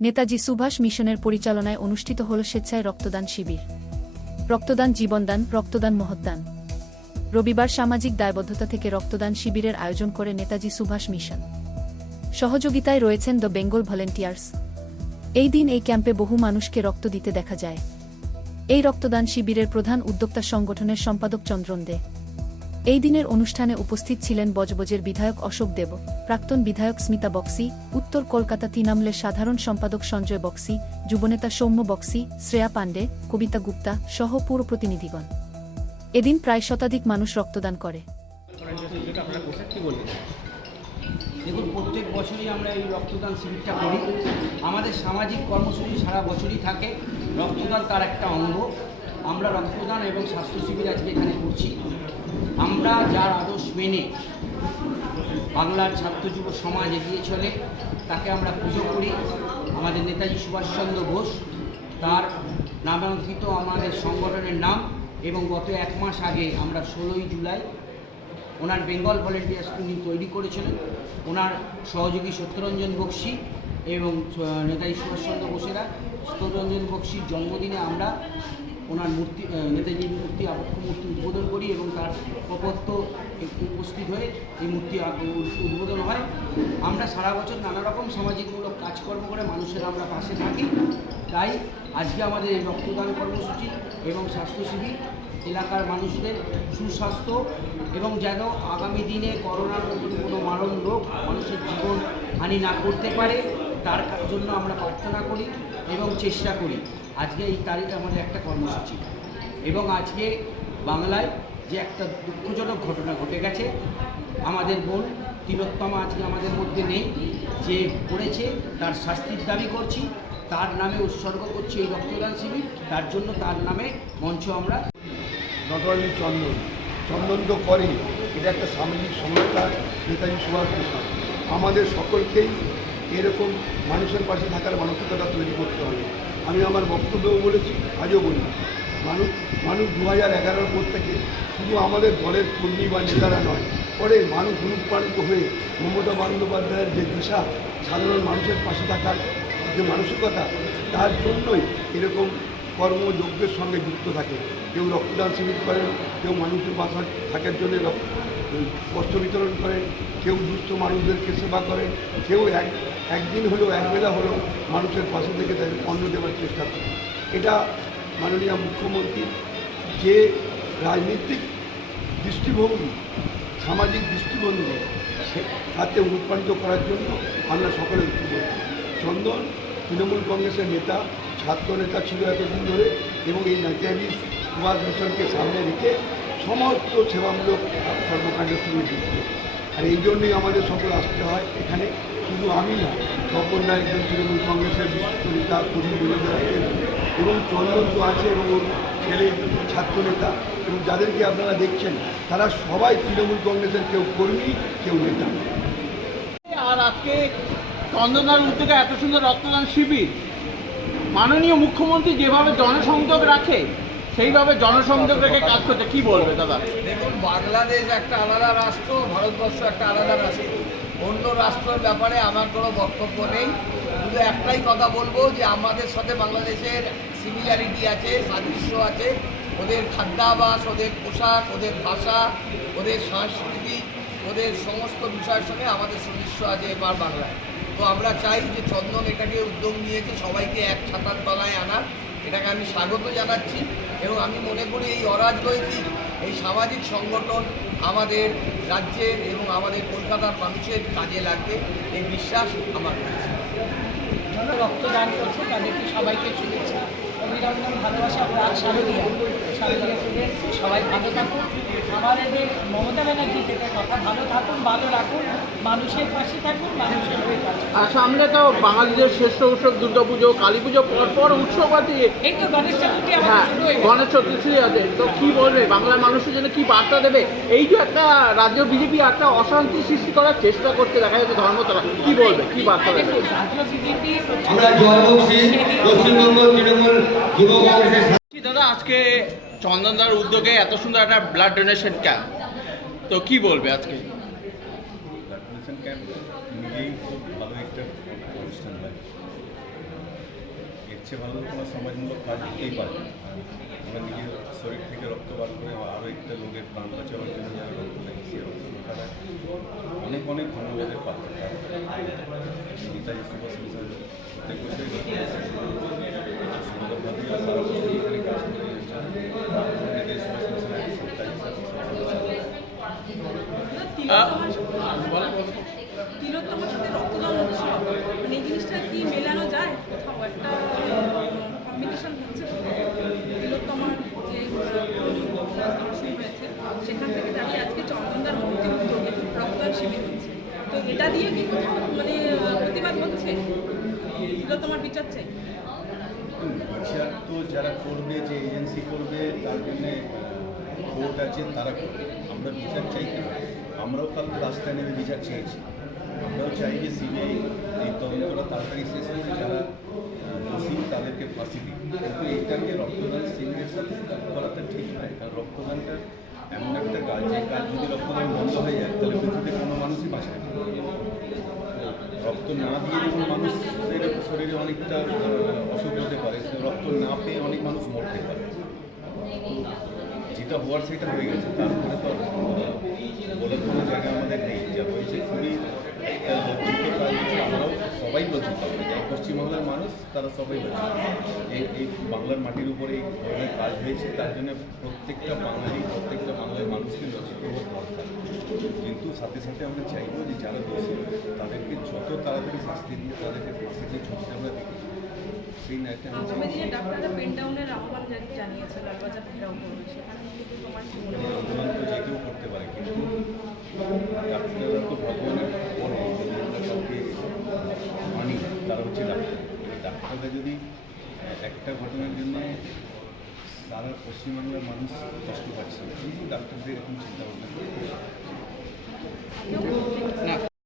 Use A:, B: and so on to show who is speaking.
A: নেতাজি সুভাষ মিশনের পরিচালনায় অনুষ্ঠিত হল স্বেচ্ছায় রক্তদান শিবির। রক্তদান জীবনদান, রক্তদান মহৎদান রবিবার সামাজিক দায়বদ্ধতা থেকে রক্তদান শিবিরের আয়োজন করে নেতাজি সুভাষ মিশন। সহযোগিতায় রয়েছেন দ্য বেঙ্গল ভলেন্টিয়ার্স। এই দিন এই ক্যাম্পে বহু মানুষকে রক্ত দিতে দেখা যায়। এই রক্তদান শিবিরের প্রধান উদ্যোক্তা সংগঠনের সম্পাদক চন্দ্রন দে। এই দিনের অনুষ্ঠানে উপস্থিত ছিলেন বজবজের বিধায়ক অশোক দেব, প্রাক্তন বিধায়ক স্মিতা বক্সি, উত্তর কলকাতা তৃণমূলের সাধারণ সম্পাদক সঞ্জয় বক্সি, যুবনেতা সৌম্য বক্সি, শ্রেয়া পাণ্ডে, কবিতা গুপ্তা সহ পুর প্রতিনিধিগণ। এদিন প্রায় শতাধিক মানুষ রক্তদান করে।
B: দেখুন, প্রত্যেক বছরই আমরা এই রক্তদান শিবিরটা করি। আমাদের সামাজিক কর্মসূচি সারা বছরই থাকে। রক্তদান তার একটা অঙ্গ। আমরা রক্তদান এবং স্বাস্থ্য শিবির আজকে এখানে করছি। আমরা যার আদর্শ মেনে বাংলার ছাত্র যুব সমাজ এগিয়ে চলে, তাকে আমরা পুজো করি। আমাদের নেতাজি সুভাষচন্দ্র বোস, তার নামাঙ্কিত আমাদের সংগঠনের নাম এবং গত এক মাস আগে আমরা ষোলোই জুলাই ওনার বেঙ্গল ভলেন্টিয়ার্স উনি তৈরি করেছিলেন। ওনার সহযোগী সত্যরঞ্জন বক্সি এবং নেতাজি সুভাষচন্দ্র বোসেরা। সত্যরঞ্জন বক্সির জন্মদিনে আমরা ওনার মূর্তি নেতাজির মূর্তি আবক্ষ মূর্তি উদ্বোধন করি এবং তার অপত্য উপস্থিত হয়ে এই মূর্তি উদ্বোধন হয়। আমরা সারা বছর নানা রকম সামাজিকমূলক কাজকর্ম করে মানুষের আমরা পাশে থাকি। তাই আজকে আমাদের এই রক্তদান কর্মসূচি এবং স্বাস্থ্য শিবির এলাকার মানুষদের সুস্বাস্থ্য এবং যেন আগামী দিনে করোনার মতন কোনো মারণ রোগ মানুষের জীবন হানি না করতে পারে, তার জন্য আমরা প্রার্থনা করি এবং চেষ্টা করি। আজকে এই তারিখে আমাদের একটা কর্মসূচি। এবং আজকে বাংলায় যে একটা দুঃখজনক ঘটনা ঘটে গেছে। আমাদের বোন তিলোত্তমা আজকে আমাদের মধ্যে নেই। যে করেছে তার শাস্তির দাবি করছি। তার নামে উৎসর্গ করছি এই রক্তদান শিবির। তার জন্য তার নামে মঞ্চ আমরা
C: নট চন্দন। চন্দন তো করেই। এটা একটা সামাজিক সমস্যা নেতাজি সুভাষ মিশন আমাদের সকলকেই এরকম মানুষের পাশে থাকার মানসিকতা তৈরি করতে হবে। আমি আমার বক্তব্যও বলেছি, আজও বলি। মানুষ মানুষ দু হাজার এগারোর পর থেকে শুধু আমাদের দলের কর্মী বা নেতারা নয়, পরে মানুষ অনুপ্রাণিত হয়ে মমতা বন্দ্যোপাধ্যায়ের যে দিশা, সাধারণ মানুষের পাশে থাকার যে মানসিকতা, তার জন্যই এরকম কর্মযজ্ঞের সঙ্গে যুক্ত থাকে। কেউ রক্তদান শিবির করেন, কেউ মানুষের বাসা থাকার জন্য বস্ত্র বিতরণ করেন, কেউ দুস্থ মানুষদেরকে সেবা করেন, কেউ এক, একদিন হলেও, একবেলা হলেও মানুষের পাশে থেকে তাদের অন্ন দেওয়ার চেষ্টা করেন। এটা মাননীয় মুখ্যমন্ত্রী, যে রাজনৈতিক দৃষ্টিভঙ্গি, সামাজিক দৃষ্টিভঙ্গি, সে তাতে অনুপ্রাণিত করার জন্য আমরা সকলে ঐক্যবদ্ধ। চন্দন, তৃণমূল কংগ্রেসের নেতা, ছাত্র নেতা ছিল এতদিন ধরে এবং এই নেতাজি সুভাষ মিশনকে সামনে রেখে সমস্ত সেবামূলক কর্মকাণ্ডের সঙ্গে যুক্ত আর এই জন্যই আমাদের সকল আসতে হয় এখানে। শুধু আমি না, তপন না একজন তৃণমূল কংগ্রেসের বিশিষ্ট নেতা কর্মী বিরোধী এবং চন্দন তো আছে এবং ওর ছেলে ছাত্র নেতা এবং যাদেরকে আপনারা দেখছেন তারা সবাই তৃণমূল কংগ্রেসের কেউ কর্মী কেউ নেতা।
D: আর আজকে চন্দনার উদ্যোগে এত সুন্দর রক্তদান শিবির। মাননীয় মুখ্যমন্ত্রী যেভাবে জনসংযোগ রাখে সেইভাবে জনসংযোগ রেখে কাজ করতে কি বলবে দাদা?
E: দেখুন বাংলাদেশ একটা আলাদা রাষ্ট্র ভারতবর্ষ একটা আলাদা রাষ্ট্র অন্য রাষ্ট্রের ব্যাপারে আমার কোনো বক্তব্য নেই। শুধু একটাই কথা বলব যে আমাদের সাথে বাংলাদেশের সিমিলারিটি আছে, সাদৃশ্য আছে। ওদের খাদ্যাভাস, ওদের পোশাক, ওদের ভাষা, ওদের সংস্কৃতি, ওদের সমস্ত বিষয়ের সঙ্গে আমাদের সাদৃশ্য আছে এবার বাংলায়। তো আমরা চাই যে চন্দন এটাকে উদ্যোগ নিয়েছে, সবাইকে এক ছাতার তলায় আনা এটাকে আমি স্বাগত জানাচ্ছি এবং আমি মনে করি এই অরাজনৈতিক, এই সামাজিক সংগঠন আমাদের রাজ্যের এবং আমাদের কলকাতার মানুষের কাজে লাগবে। এই বিশ্বাস আমার রয়েছে
F: রক্তদান করছে তাদেরকে সবাইকে শুভেচ্ছা। অভিনন্দন ভালোবাসা প্রাণ শারদীয়া। শারদীয়া থেকে সবাই ভালো থাকুন। আমাদের মমতা ব্যানার্জি থেকে কথা ভালো থাকুন ভালো রাখুন মানুষের পাশে থাকুন মানুষের হয়ে
D: তো বাঙালিদের শ্রেষ্ঠ উৎসব দুর্গাপুজো কালী পুজো পর পর উৎসব আছে।
F: এই তো গণেশ চতুর্থী
D: হ্যাঁ
F: আমাদের শুরু হয়ে গেছে।
D: গণেশ চতুর্থী আছে। তো কি বলবে? বাংলার মানুষের জন্য কি বার্তা দেবে? এই যে একটা রাজ্য বিজেপি একটা অশান্তি সৃষ্টি করার চেষ্টা করতে দেখা যাচ্ছে ধর্মতলা। কি বলবে? কি বার্তা দেবে?
F: রাজ্য বিজেপি
G: আমরা পশ্চিমবঙ্গ তৃণমূল যুব কংগ্রেসের
D: দাদা আজকে চন্দনদার উদ্যোগে এত সুন্দর একটা ব্লাড ডোনেশন ক্যাম্প তো কি বলবে আজকে?
H: ক্যাম্প নিজেই খুব ভালো একটা অনুষ্ঠান হয়। চেয়ে ভালো কোনো সমাজমূলক কাজ হতেই পারে না। আমরা নিজের শরীর থেকে রক্ত বার করে আরও একটা লোকের প্রাণ বাঁচাবার জন্য যারা রক্ত সেই রক্ত অনেক অনেক ধন্যবাদের পাত্র। নেতাজি প্রত্যেক
I: সাথে রক্তদান উৎসব মানে এই জিনিসটা কি মেলানো যায়? কোথাও একটা কম্বিনেশন হচ্ছে তিলোত্তমার যে আহ, শুরু হয়েছে সেখান থেকে দাঁড়িয়ে আজকে চন্দনদার মূর্তি উদ্যোগে রক্তদান শিবির হচ্ছে তো এটা দিয়ে কি মানে প্রতিবাদ হচ্ছে? তিলোত্তমার বিচার চাই।
H: বিচার তো যারা করবে, যে এজেন্সি করবে, তার জন্যে কোর্ট আছে, তারা করবে। আমরা বিচার চাই আমরাও কালকে রাস্তায় নেমে বিচার চেয়েছি। আমরাও চাই যে সিবিআই এই তদন্তটা তাড়াতাড়ি শেষ করে যারা দোষী, তাদেরকে ফাঁসি দিক। কিন্তু এটাকে রক্তদান শিবিরের সাথে করাটা ঠিক নয়। কারণ রক্তদানটা এমন একটা কাজ, যে কাজ যদি রক্তদান বন্ধ হয়ে যায়, তাহলে পৃথিবীতে কোনো মানুষই বাঁচবে না। রক্ত না দিয়ে যখন মানুষের শরীরে অনেকটা অসুখ হতে পারে রক্ত না পেয়ে অনেক মানুষ মরতে পারে। যেটা হওয়ার সেটা হয়ে গেছে, তারপরে তো বলার কোনো জায়গা আমাদের নেই। যা হয়েছে খুবই কাজ আমরাও সবাই লজ্জিত আমরা যারা পশ্চিমবাংলার মানুষ তারা সবাই লজ্জিত এই এই বাংলার মাটির উপরে এই ধরনের কাজ হয়েছে তার জন্য প্রত্যেকটা বাঙালি প্রত্যেকটা বাংলার মানুষকে লজ্জিত হওয়ার দরকার। কিন্তু সাথে সাথে আমরা চাইব যে যারা দোষী তাদেরকে যত তাড়াতাড়ি শাস্তি দিয়ে তাদেরকে ফাঁসিতে ছুটতে আমরা দেখি সেই ন্যায়টা
I: ডাক্তাররা পেন ডাউনের আহ্বান জানিয়েছে লালবাজার ঘেরাও করবে সেখানে তোমার কি মনে হয়?
H: আন্দোলন তো যে কেউ করতে পারে কিন্তু ডাক্তাররা তো ভগবানের পরে যদি আমরা কাউকে করছিলাম। মানে ডাক্তাররা যদি একটা ঘটনার জন্য সারা পশ্চিমবঙ্গের মানুষ কষ্ট পাচ্ছে ডাক্তারদের এরকম চিন্তা ভাবনা না